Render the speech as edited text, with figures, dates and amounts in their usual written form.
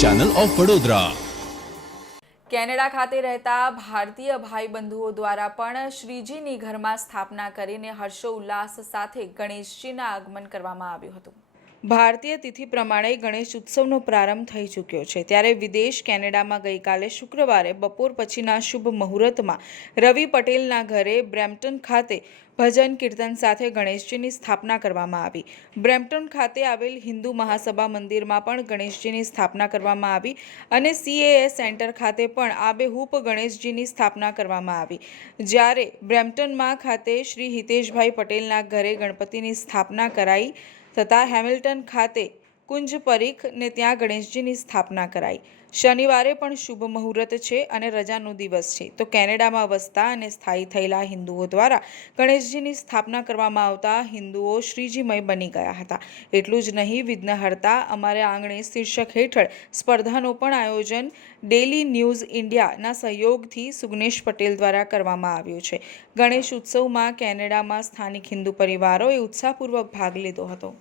Channel of Vadodara. Canada ખાતે રહેતા ભારતીય ભાઈ બંધુઓ દ્વારા પણ શ્રીજીની ઘરમાં સ્થાપના કરીને હર્ષોલ્લાસ સાથે ગણેશજીના આગમન કરવામાં આવ્યું હતું। ભારતીય તિથિ પ્રમાણે ગણેશ ઉત્સવનો પ્રારંભ થઈ ચૂક્યો છે, ત્યારે વિદેશ કેનેડામાં ગઈકાલે શુક્રવારે બપોર પછીના શુભ મુહૂર્તમાં રવિ પટેલના ઘરે બ્રેમ્પટન ખાતે ભજન કીર્તન સાથે ગણેશજીની સ્થાપના કરવામાં આવી। બ્રેમ્પટન ખાતે આવેલ હિન્દુ મહાસભા મંદિરમાં પણ ગણેશજીની સ્થાપના કરવામાં આવી અને CAS સેન્ટર ખાતે પણ આબેહૂબ ગણેશજીની સ્થાપના કરવામાં આવી। જ્યારે બ્રેમ્પટનમાં ખાતે શ્રી હિતેશભાઈ પટેલના ઘરે ગણપતિની સ્થાપના કરાઈ તથા હેમિલ્ટન ખાતે કુંજ પરીખ ને ત્યાં ગણેશજીની સ્થાપના કરાઈ। શનિવારે પણ શુભ મુહૂર્ત છે અને રજાનો દિવસ છે, તો કેનેડામાં વસતા અને સ્થાયી થયેલા હિન્દુઓ દ્વારા ગણેશજીની સ્થાપના કરવામાં આવતા હિન્દુઓ શ્રીજીમય બની ગયા હતા। એટલું જ નહીં, વિઘ્નહર્તા અમારે આંગણે શીર્ષક હેઠળ સ્પર્ધાનો પણ આયોજન ડેલી ન્યૂઝ ઇન્ડિયાના સહયોગથી સુગ્નેશ પટેલ દ્વારા કરવામાં આવ્યું છે। ગણેશ ઉત્સવમાં કેનેડામાં સ્થાનિક હિન્દુ પરિવારોએ ઉત્સાહપૂર્વક ભાગ લીધો હતો।